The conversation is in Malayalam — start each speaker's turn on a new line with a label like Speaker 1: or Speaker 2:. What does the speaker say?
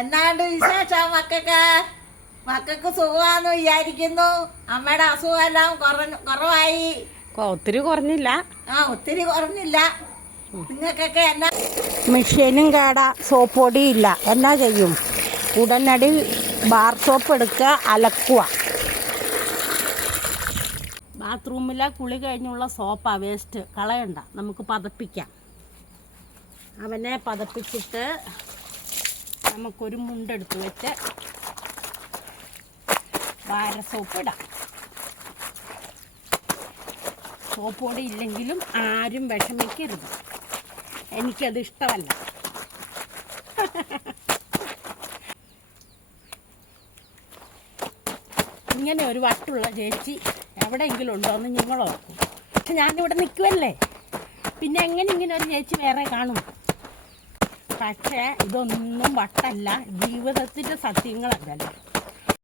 Speaker 1: എന്നാണ്ട് വിശേഷം മക്കൾക്ക്? മക്കൾക്ക് സുഖമാന്ന് വിചാരിക്കുന്നു. അമ്മയുടെ അസുഖമെല്ലാം കുറഞ്ഞു കുറവായി.
Speaker 2: ഒത്തിരി കുറഞ്ഞില്ല.
Speaker 1: ആ ഒത്തിരി കുറഞ്ഞില്ല. നിങ്ങൾക്കൊക്കെ എന്നാ?
Speaker 2: മെഷീനും കേടാ സോപ്പ് പൊടി ഇല്ല. എന്നാ ചെയ്യും? ഉടനടി ബാർ സോപ്പ് എടുക്കുക അലക്കുക. ബാത്റൂമിലെ കുളി കഴിഞ്ഞുള്ള സോപ്പാ വേസ്റ്റ്. കളയണ്ട. നമുക്ക് പതപ്പിക്കാം. അവനെ പതപ്പിച്ചിട്ട് നമുക്കൊരു മുണ്ടെടുത്ത് വെച്ച് വാര സോപ്പ് ഇടാം. സോപ്പ് പൊടി ഇല്ലെങ്കിലും ആരും വിഷമിക്കരുത്. എനിക്കത് ഇഷ്ടമല്ല. ഇങ്ങനെ ഒരു വട്ടുള്ള ചേച്ചി എവിടെയെങ്കിലും ഉണ്ടോ എന്ന് നിങ്ങൾ ഓർക്കും. പക്ഷെ ഞാനിവിടെ നിൽക്കുമല്ലേ പിന്നെ എങ്ങനെ ഇങ്ങനെ ഒരു ചേച്ചി വേറെ കാണും? പക്ഷേ ഇതൊന്നും വട്ടല്ല. ജീവിതത്തിന്റെ സത്യങ്ങളല്ലല്ലോ